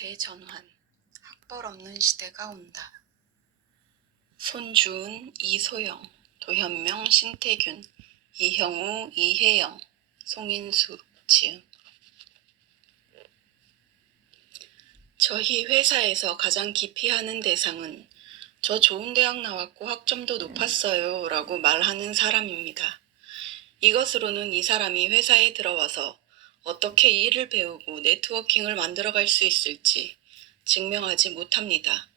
대전환, 학벌 없는 시대가 온다. 손주은, 이소영, 도현명, 신태균, 이형우, 이혜영, 송인수, 지음. 저희 회사에서 가장 기피하는 대상은 저 좋은 대학 나왔고 학점도 높았어요 라고 말하는 사람입니다. 이것으로는 이 사람이 회사에 들어와서 어떻게 일을 배우고 네트워킹을 만들어갈 수 있을지 증명하지 못합니다.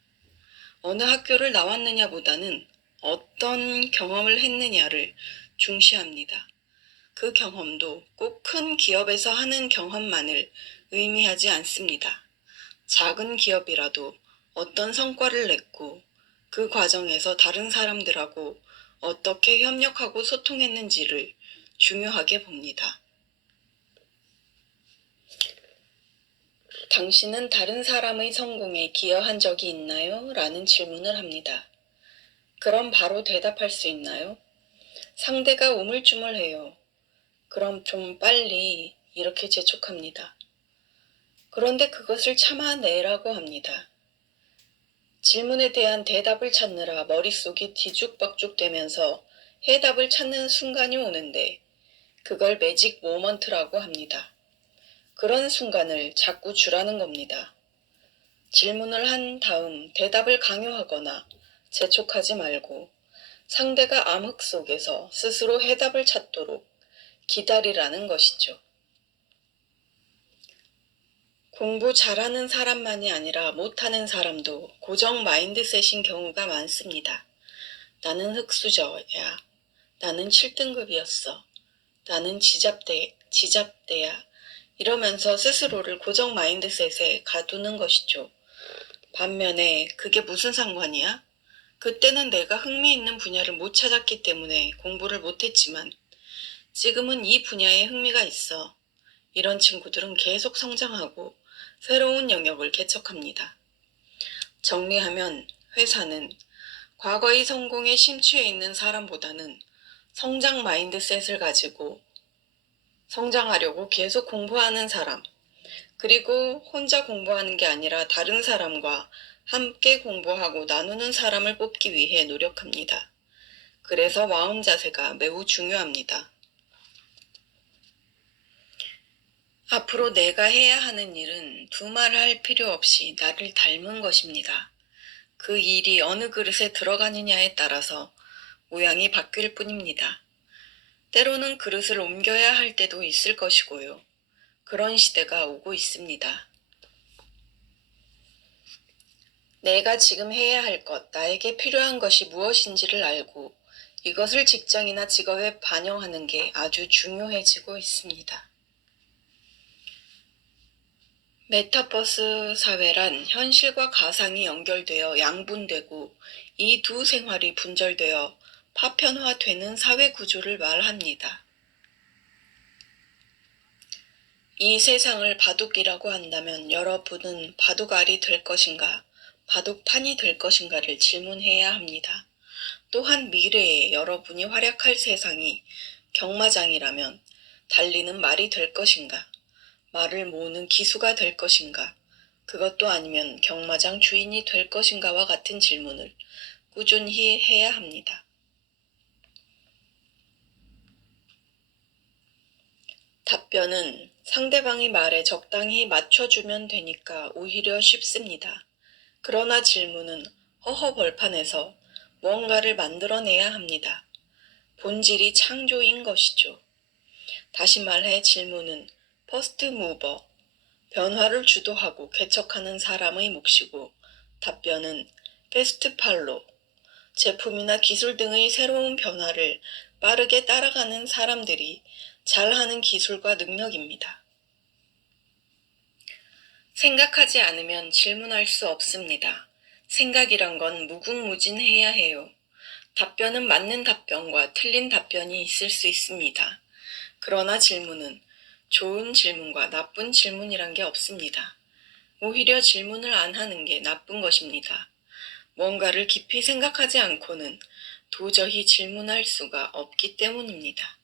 어느 학교를 나왔느냐보다는 어떤 경험을 했느냐를 중시합니다. 그 경험도 꼭 큰 기업에서 하는 경험만을 의미하지 않습니다. 작은 기업이라도 어떤 성과를 냈고 그 과정에서 다른 사람들하고 어떻게 협력하고 소통했는지를 중요하게 봅니다. 당신은 다른 사람의 성공에 기여한 적이 있나요? 라는 질문을 합니다. 그럼 바로 대답할 수 있나요? 상대가 우물쭈물해요. 그럼 좀 빨리 이렇게 재촉합니다. 그런데 그것을 참아내라고 합니다. 질문에 대한 대답을 찾느라 머릿속이 뒤죽박죽되면서 해답을 찾는 순간이 오는데 그걸 매직 모먼트라고 합니다. 그런 순간을 자꾸 주라는 겁니다. 질문을 한 다음 대답을 강요하거나 재촉하지 말고 상대가 암흑 속에서 스스로 해답을 찾도록 기다리라는 것이죠. 공부 잘하는 사람만이 아니라 못하는 사람도 고정 마인드셋인 경우가 많습니다. 나는 흙수저야. 나는 7등급이었어. 나는 지잡대야. 이러면서 스스로를 고정 마인드셋에 가두는 것이죠. 반면에 그게 무슨 상관이야? 그때는 내가 흥미있는 분야를 못 찾았기 때문에 공부를 못했지만 지금은 이 분야에 흥미가 있어. 이런 친구들은 계속 성장하고 새로운 영역을 개척합니다. 정리하면 회사는 과거의 성공에 심취해 있는 사람보다는 성장 마인드셋을 가지고 성장하려고 계속 공부하는 사람, 그리고 혼자 공부하는 게 아니라 다른 사람과 함께 공부하고 나누는 사람을 뽑기 위해 노력합니다. 그래서 마음 자세가 매우 중요합니다. 앞으로 내가 해야 하는 일은 두말할 필요 없이 나를 닮은 것입니다. 그 일이 어느 그릇에 들어가느냐에 따라서 모양이 바뀔 뿐입니다. 때로는 그릇을 옮겨야 할 때도 있을 것이고요. 그런 시대가 오고 있습니다. 내가 지금 해야 할 것, 나에게 필요한 것이 무엇인지를 알고 이것을 직장이나 직업에 반영하는 게 아주 중요해지고 있습니다. 메타버스 사회란 현실과 가상이 연결되어 양분되고 이 두 생활이 분절되어 파편화되는 사회 구조를 말합니다. 이 세상을 바둑이라고 한다면 여러분은 바둑알이 될 것인가, 바둑판이 될 것인가를 질문해야 합니다. 또한 미래에 여러분이 활약할 세상이 경마장이라면 달리는 말이 될 것인가, 말을 모으는 기수가 될 것인가, 그것도 아니면 경마장 주인이 될 것인가와 같은 질문을 꾸준히 해야 합니다. 답변은 상대방의 말에 적당히 맞춰주면 되니까 오히려 쉽습니다. 그러나 질문은 허허벌판에서 무언가를 만들어내야 합니다. 본질이 창조인 것이죠. 다시 말해 질문은 퍼스트 무버, 변화를 주도하고 개척하는 사람의 몫이고 답변은 패스트 팔로, 제품이나 기술 등의 새로운 변화를 빠르게 따라가는 사람들이 잘하는 기술과 능력입니다. 생각하지 않으면 질문할 수 없습니다. 생각이란 건 무궁무진해야 해요. 답변은 맞는 답변과 틀린 답변이 있을 수 있습니다. 그러나 질문은 좋은 질문과 나쁜 질문이란 게 없습니다. 오히려 질문을 안 하는 게 나쁜 것입니다. 뭔가를 깊이 생각하지 않고는 도저히 질문할 수가 없기 때문입니다.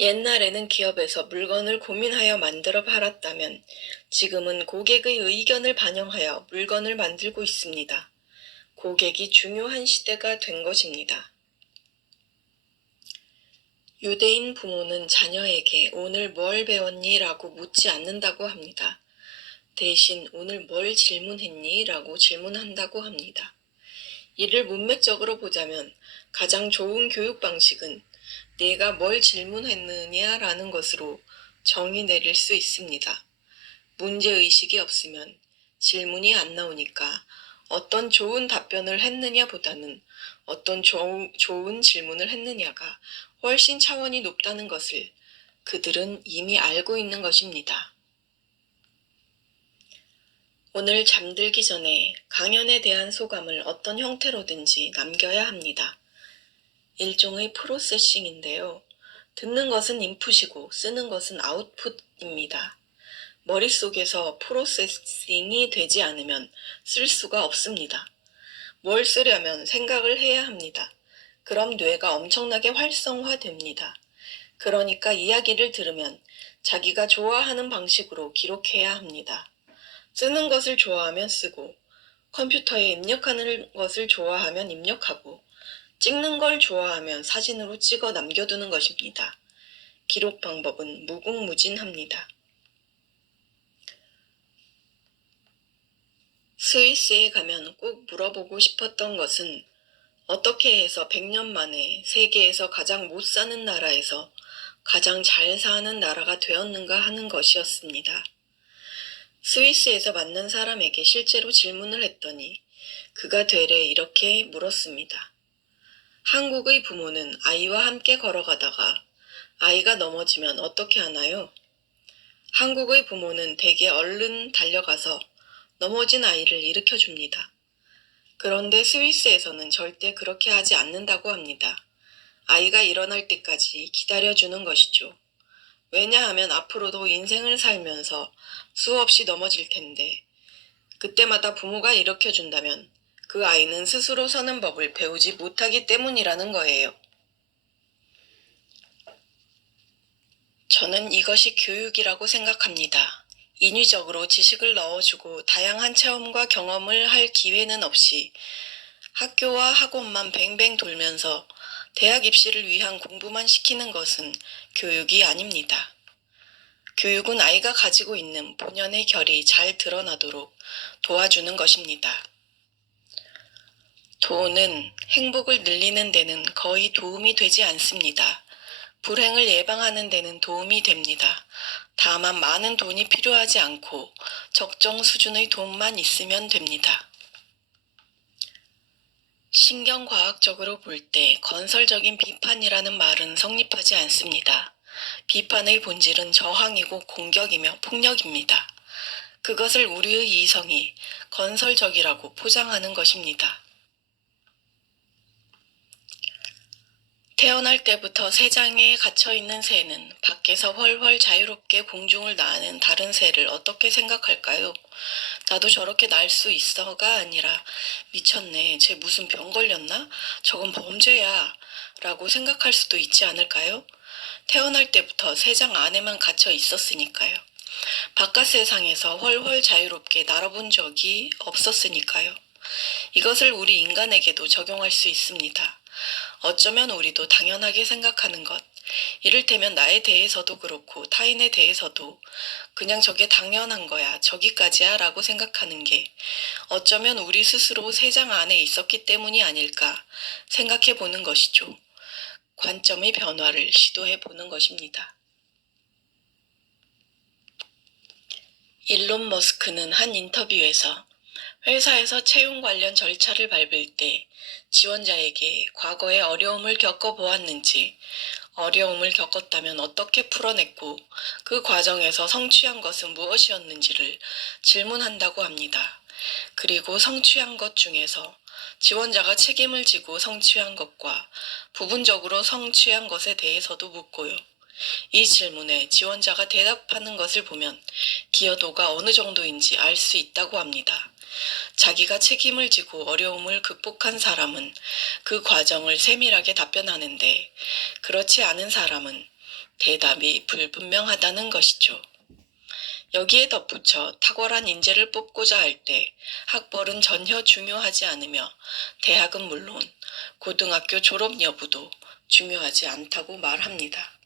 옛날에는 기업에서 물건을 고민하여 만들어 팔았다면 지금은 고객의 의견을 반영하여 물건을 만들고 있습니다. 고객이 중요한 시대가 된 것입니다. 유대인 부모는 자녀에게 오늘 뭘 배웠니? 라고 묻지 않는다고 합니다. 대신 오늘 뭘 질문했니? 라고 질문한다고 합니다. 이를 문맥적으로 보자면 가장 좋은 교육 방식은 내가 뭘 질문했느냐 라는 것으로 정의 내릴 수 있습니다. 문제의식이 없으면 질문이 안 나오니까 어떤 좋은 답변을 했느냐 보다는 어떤 좋은 질문을 했느냐가 훨씬 차원이 높다는 것을 그들은 이미 알고 있는 것입니다. 오늘 잠들기 전에 강연에 대한 소감을 어떤 형태로든지 남겨야 합니다. 일종의 프로세싱인데요. 듣는 것은 인풋이고 쓰는 것은 아웃풋입니다. 머릿속에서 프로세싱이 되지 않으면 쓸 수가 없습니다. 뭘 쓰려면 생각을 해야 합니다. 그럼 뇌가 엄청나게 활성화됩니다. 그러니까 이야기를 들으면 자기가 좋아하는 방식으로 기록해야 합니다. 쓰는 것을 좋아하면 쓰고, 컴퓨터에 입력하는 것을 좋아하면 입력하고, 찍는 걸 좋아하면 사진으로 찍어 남겨두는 것입니다. 기록 방법은 무궁무진합니다. 스위스에 가면 꼭 물어보고 싶었던 것은 어떻게 해서 100년 만에 세계에서 가장 못 사는 나라에서 가장 잘 사는 나라가 되었는가 하는 것이었습니다. 스위스에서 만난 사람에게 실제로 질문을 했더니 그가 되레 이렇게 물었습니다. 한국의 부모는 아이와 함께 걸어가다가 아이가 넘어지면 어떻게 하나요? 한국의 부모는 대개 얼른 달려가서 넘어진 아이를 일으켜줍니다. 그런데 스위스에서는 절대 그렇게 하지 않는다고 합니다. 아이가 일어날 때까지 기다려주는 것이죠. 왜냐하면 앞으로도 인생을 살면서 수없이 넘어질 텐데 그때마다 부모가 일으켜준다면 그 아이는 스스로 서는 법을 배우지 못하기 때문이라는 거예요. 저는 이것이 교육이라고 생각합니다. 인위적으로 지식을 넣어주고 다양한 체험과 경험을 할 기회는 없이 학교와 학원만 뱅뱅 돌면서 대학 입시를 위한 공부만 시키는 것은 교육이 아닙니다. 교육은 아이가 가지고 있는 본연의 결이 잘 드러나도록 도와주는 것입니다. 돈은 행복을 늘리는 데는 거의 도움이 되지 않습니다. 불행을 예방하는 데는 도움이 됩니다. 다만 많은 돈이 필요하지 않고 적정 수준의 돈만 있으면 됩니다. 신경과학적으로 볼 때 건설적인 비판이라는 말은 성립하지 않습니다. 비판의 본질은 저항이고 공격이며 폭력입니다. 그것을 우리의 이성이 건설적이라고 포장하는 것입니다. 태어날 때부터 새장에 갇혀있는 새는 밖에서 훨훨 자유롭게 공중을 나는 다른 새를 어떻게 생각할까요? 나도 저렇게 날 수 있어가 아니라 미쳤네, 쟤 무슨 병 걸렸나? 저건 범죄야 라고 생각할 수도 있지 않을까요? 태어날 때부터 새장 안에만 갇혀 있었으니까요. 바깥 세상에서 훨훨 자유롭게 날아본 적이 없었으니까요. 이것을 우리 인간에게도 적용할 수 있습니다. 어쩌면 우리도 당연하게 생각하는 것, 이를테면 나에 대해서도 그렇고 타인에 대해서도 그냥 저게 당연한 거야, 저기까지야 라고 생각하는 게 어쩌면 우리 스스로 세장 안에 있었기 때문이 아닐까 생각해 보는 것이죠. 관점의 변화를 시도해 보는 것입니다. 일론 머스크는 한 인터뷰에서 회사에서 채용 관련 절차를 밟을 때 지원자에게 과거에 어려움을 겪어보았는지, 어려움을 겪었다면 어떻게 풀어냈고 그 과정에서 성취한 것은 무엇이었는지를 질문한다고 합니다. 그리고 성취한 것 중에서 지원자가 책임을 지고 성취한 것과 부분적으로 성취한 것에 대해서도 묻고요. 이 질문에 지원자가 대답하는 것을 보면 기여도가 어느 정도인지 알 수 있다고 합니다. 자기가 책임을 지고 어려움을 극복한 사람은 그 과정을 세밀하게 답변하는데 그렇지 않은 사람은 대답이 불분명하다는 것이죠. 여기에 덧붙여 탁월한 인재를 뽑고자 할 때 학벌은 전혀 중요하지 않으며 대학은 물론 고등학교 졸업 여부도 중요하지 않다고 말합니다.